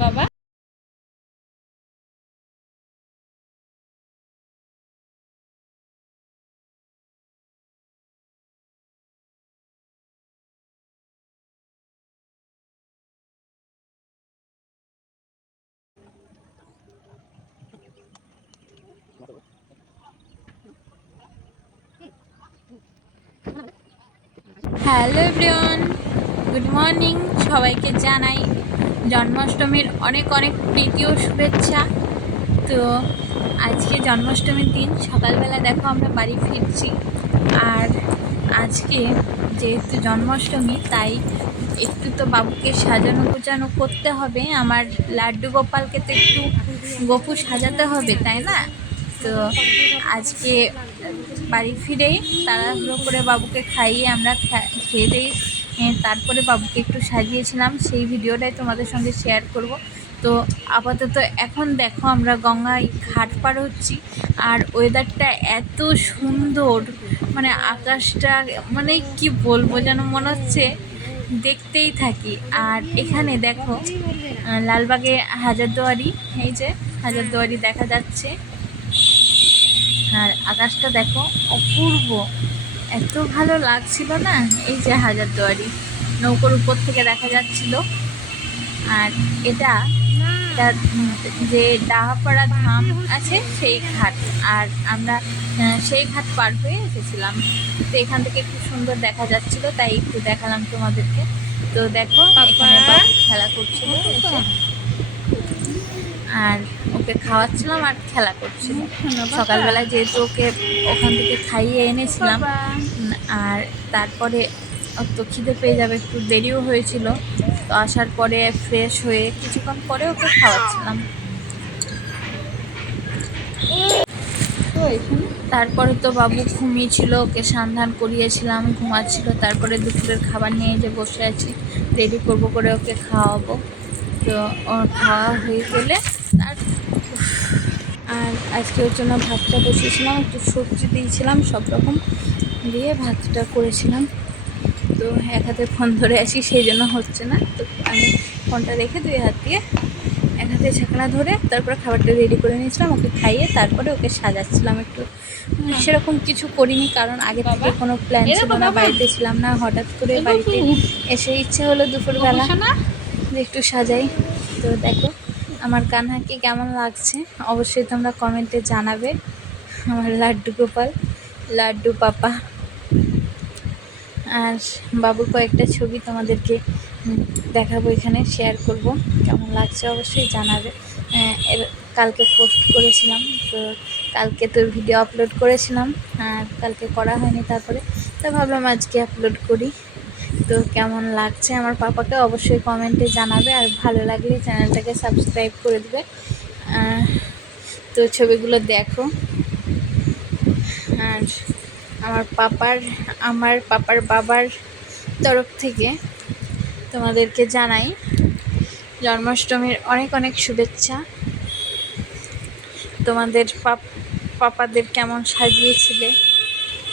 বাবা hello everyone good morning সবাইকে জানাই জন্মাষ্টমীর অনেক অনেক প্রীতি শুভেচ্ছা। তো আজকে জন্মাষ্টমীর দিন, সকালবেলা দেখো আমরা বাড়ি ফিরছি। আর আজকে যেহেতু জন্মাষ্টমী, তাই একটু তো বাবুকে সাজানো গোছানো করতে হবে। আমার লাড্ডু গোপালকে তো একটু গপু সাজাতে হবে, তাই না? তো আজকে বাড়ি ফিরেই তাড়াহুড়ো করে বাবুকে খাইয়ে আমরা খেয়ে দিয়ে তারপরে বাবুকে একটু সাজিয়েছিলাম, সেই ভিডিওটাই তোমাদের সঙ্গে শেয়ার করব। তো আপাতত এখন দেখো আমরা গঙ্গায় ঘাট পার হচ্ছি, আর ওয়েদারটা এত সুন্দর মানে আকাশটা মানে কি বলব যেন মনে হচ্ছে দেখতেই থাকি। আর এখানে দেখো লালবাগে হাজারদুয়ারি, এই যে হাজারদুয়ারি দেখা যাচ্ছে। আর আকাশটা দেখো অপূর্ব এত ভালো লাগছিল না? এই যে হাজারদুয়ারি নৌকোর উপর থেকে দেখা যাচ্ছিল। আর এটা এটা যে ডাহাপাড়া ধাম আছে সেই ঘাট। আর আমরা সেই ঘাট পার হয়ে এসেছিলাম। তো এখান থেকে খুব সুন্দর দেখা যাচ্ছিল তাই একটু দেখালাম তোমাদেরকে। তো দেখো এখানে খেলা করছিল। আর ওকে খাওয়াচ্ছিলাম আর খেলা করছিল সকালবেলায় যেহেতু ওকে ওখান থেকে খাইয়ে এনেছিলাম আর তারপরে তো খিদে পেয়ে যাবে একটু দেরিও হয়েছিল। তো আসার পরে ফ্রেশ হয়ে কিছুক্ষণ পরে ওকে খাওয়াচ্ছিলাম। তারপরে তো বাবু ঘুমিয়েছিল ওকে সান্ধান করিয়েছিলাম ঘুমাচ্ছিল। তারপরে দুপুরের খাবার নিয়ে যে বসে আছি। রেডি করব করে ওকে খাওয়াবো। তো ওর খাওয়া হয়ে গেলে আর আজকে ওর জন্য ভাতটা বসিয়েছিলাম একটু সবজি দিয়েছিলাম সব রকম দিয়ে ভাতটা করেছিলাম। তো এক হাতে ফোন ধরে আসি সেই জন্য হচ্ছে না। তো আমি ফোনটা রেখে দুই হাত দিয়ে এক হাতে ছাকনা ধরে তারপরে খাবারটা রেডি করে নিয়েছিলাম ওকে খাইয়ে তারপরে ওকে সাজাচ্ছিলাম একটু। সেরকম কিছু করিনি কারণ আগে থেকে কোনো প্ল্যান ছিল না বাড়িতে ছিলাম না হঠাৎ করে বাড়িতে এসে ইচ্ছে হলো দুপুরবেলা একটু সাজাই। তো দেখো আমার কানহাকে কেমন লাগছে, অবশ্যই তোমরা কমেন্টে জানাবে। আমার লাড্ডু গোপাল, লাড্ডু পাপা। আর বাবুর কয়েকটা ছবি তোমাদেরকে দেখাবো এখানে শেয়ার করব। কেমন লাগছে অবশ্যই জানাবে। এর, কালকে পোস্ট করেছিলাম, তো কালকে তো ভিডিও আপলোড করেছিলাম, আর কালকে করা হয়নি তারপরে। তো ভাবলাম আজকে আপলোড করি। তো কেমন লাগছে আমার পাপাকে অবশ্যই কমেন্টে জানাবে আর ভালো লাগলে চ্যানেলটাকে সাবস্ক্রাইব করে দেবে। তো ছবিগুলো দেখো। আর আমার পাপার আমার পাপার বাবার তরফ থেকে তোমাদেরকে জানাই জন্মাষ্টমীর অনেক অনেক শুভেচ্ছা। তোমাদের পাপ, পাপাদের কেমন সাজিয়েছিলে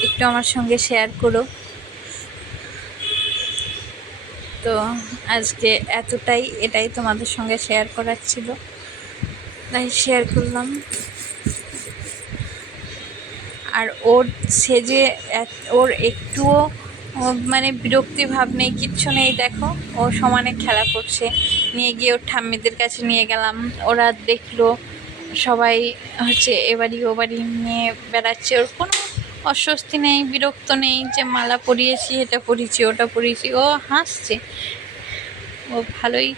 একটু আমার সঙ্গে শেয়ার করো। তো আজকে এতটাই, এটাই তোমাদের সঙ্গে শেয়ার করার ছিল। তাই শেয়ার করলাম। আর ওর সেজে এত- ওর একটুও মানে বিরক্তি ভাব নেই, কিচ্ছু নেই, দেখো, ও সমানে খেলা করছে। নিয়ে গিয়ে ওর ঠাম্মিদের কাছে নিয়ে গেলাম। ওরা দেখল, সবাই হচ্ছে এবারই ও বাড়ি নিয়ে বেড়াচ্ছে। ওর কোনো অস্বস্তি নেই, বিরক্ত নেই, যে মালা পরিয়েছি, এটা পরিয়েছি, ওটা পরিয়েছি, ও হাসছে। ও ভালোই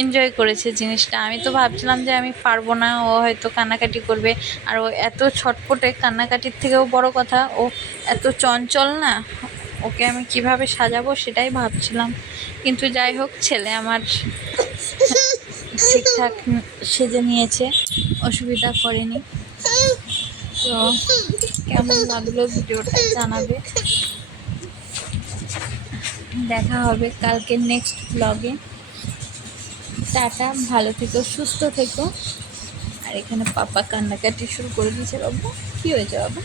এনজয় করেছে জিনিসটা। আমি তো ভাবছিলাম যে আমি পারব না, ও হয়তো কান্নাকাটি করবে। আর ও এত ছটপটে কান্নাকাটির থেকেও বড় কথা, ও এত চঞ্চল না, ওকে আমি কীভাবে সাজাবো সেটাই ভাবছিলাম। কিন্তু যাই হোক, ছেলে আমার ঠিকঠাক সেজে নিয়েছে, অসুবিধা করেনি। তো কেমন লাগল ভিডিওটা জানাবে। দেখা হবে কালকে নেক্সট ব্লগে টাটা, ভালো থেকো, সুস্থ থেকো। আর এখানে পাপা কান্নাকাটি শুরু করে দিয়েছে বাবু। কী হয়েছে বাবা?